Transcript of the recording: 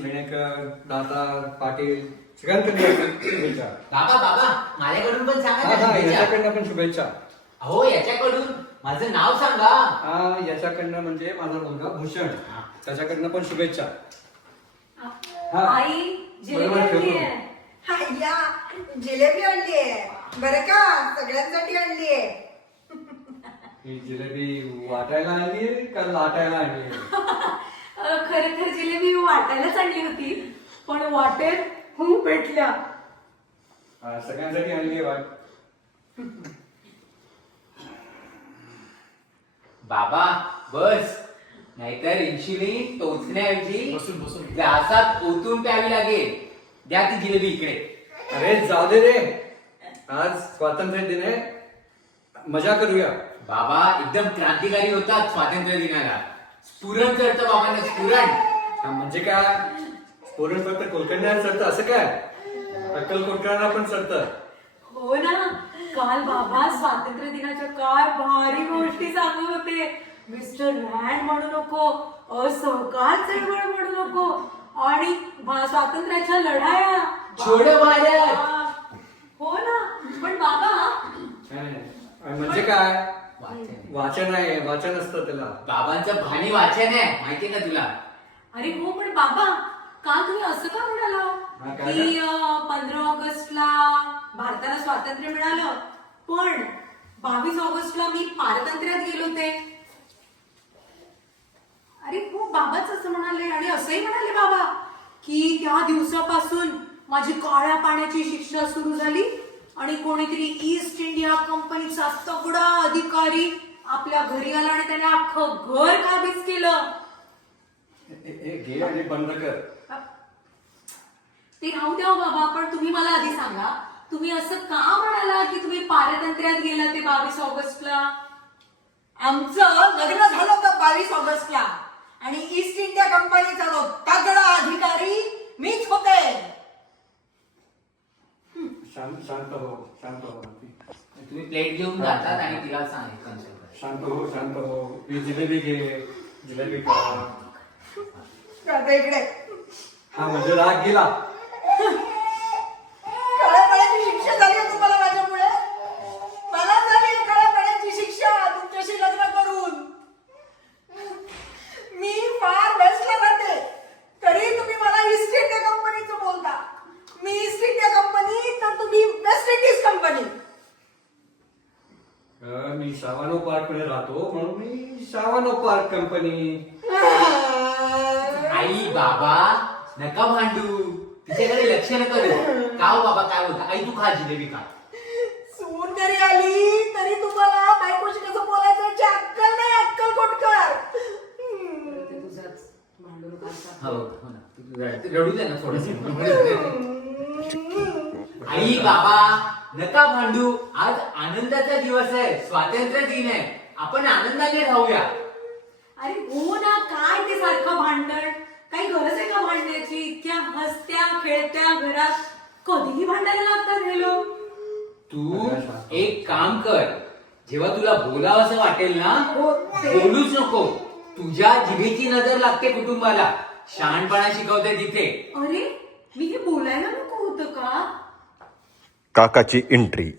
लेणेकर, दाता, पाटील सगळ्यांकडे शुभेच्छा. बाबा बाबा माझ्याकडून पण सांगा हा ना हा शुभेच्छा. याच्याकडनं पण शुभेच्छा. हो याच्याकडून माझं नाव सांगा. हा याच्याकडनं म्हणजे माझा मुलगा भूषण, त्याच्याकडनं पण शुभेच्छा. हा. आई जिलेबी बरोबर आणली ठेवतो. आहे. हा या जिलेबी आणली आहे बरं का, सगळ्यांसाठी आणली आहे. ही जिलेबी वाटायला आणली का लाटायला आणली? खरं तर जिलेबी वाटायलाच आणली होती, पण वाटेल खूप भेटल्या. सगळ्यांसाठी आणली वाट. बाबा बस, नाहीतर इन्शुलिन टोचण्याऐवजी बसून बसून. ग्लासात ओतून प्यावी लागेल. द्या ती जिलेबी इकडे. अरे जाऊ दे रे, आज स्वातंत्र्य दिन आहे, मजा करूया. बाबा एकदम क्रांतिकारी होतात स्वातंत्र्य दिनाला. स्फुरण चढतं बाबांना, स्फुरण. म्हणजे काय, स्फोरण फक्त कोलकंड्याला चढतं असं काय? अक्कलकोटकरांना पण चढतं. हो ना, काल बाबा स्वातंत्र्य दिनाच्या काय भारी गोष्टी सांगत होते. मिस्टर रँड म्हणू नको, असहकार चळवळ म्हणू नको, आणि स्वातंत्र्याच्या लढाया. छोडो भारत. हो ना, पण बाबा म्हणजे काय, वाचन. वाचन आहे, वाचन असतं त्याला. बाबांचं भानी वाचन आहे, माहितीये का तुला? अरे हो, पण बाबा काल तुम्ही असं का म्हणाला हा, काय की 15 ऑगस्टला भारताला स्वातंत्र्य मिळालं, पण 22 ऑगस्टला मी पारतंत्र्यात गेलो होते. अरे हो, बाबाच असं म्हणाले, आणि असंही म्हणाले बाबा की त्या दिवसापासून माझी काळ्या पाण्याची शिक्षा सुरू झाली आणि कोणीतरी ईस्ट इंडिया कंपनीचा तगडा अधिकारी आपल्या घरी आला आणि त्याने अख्खं घर काबीज केलं. घे आणि बंद कर. ते राहू द्या हो बाबा, पण तुम्ही मला आधी सांगा, तुम्ही असं का म्हणाला की तुम्ही पारतंत्र्यात गेला ते 22 ऑगस्टला? आमचं लग्न झालं होतं 22 ऑगस्टला, आणि ईस्ट इंडिया कंपनीचा जो तगडा अधिकारी मीच होते. शांत हो, शांत हो. तुम्ही प्लेट घेऊन जातात आणि तिला सांग. शांत हो, शांत हो. ही जिलेबी घे, जिलेबी खा. आता इकडे हा म्हणजे राग गेला. काळ्या पाण्याची शिक्षा झाली आहे तुम्हाला माझ्यामुळे. मला झाली आहे काळ्या पाण्याची शिक्षा तुमच्याशी लग्न करून. मी फार बेस्टला राहते, तरी तुम्ही मला ईस्ट इंडिया कंपनीचं बोलता. मी ईस्ट इंडिया कंपनी तर तुम्ही वेस्ट इंडिज कंपनी. मी शावानो पार्क मध्ये राहतो म्हणून मी शावानो पार्क कंपनी. आई बाबा नका भांडू, तिच्याकडे लक्ष नका देऊ. का हो बाबा, काय होतं? आई तू खा जिलेबी खा. सून घरी आली तरी तुम्हाला बायकोशी कसं बोलायचं याची अक्कल नाही, अक्कल कोटकर. ते तुझाच भांडू नका. हो हो ना, तू रडू दे ना थोडस. आई बाबा नका भांडू. आज आनंदाचा दिवस आहे, स्वातंत्र्य दिन आहे. आपण आनंदाने राहूया. अरे हो ना, काय ते सारखं भांडण? काही गरज आहे का भांडण्याची? इतक्या हसत्या खेळत्या घरात कधीही भांडायला लागतात हे लोक. तू एक काम कर, जेव्हा तुला बोलावंसं वाटेल ना, बोलूच नको. तुझ्या जिभेची नजर लागते कुटुंबाला. शहाणपणा शिकवते तिथे. अरे मी हे बोलायला नको होतं का? काकाची एंट्री.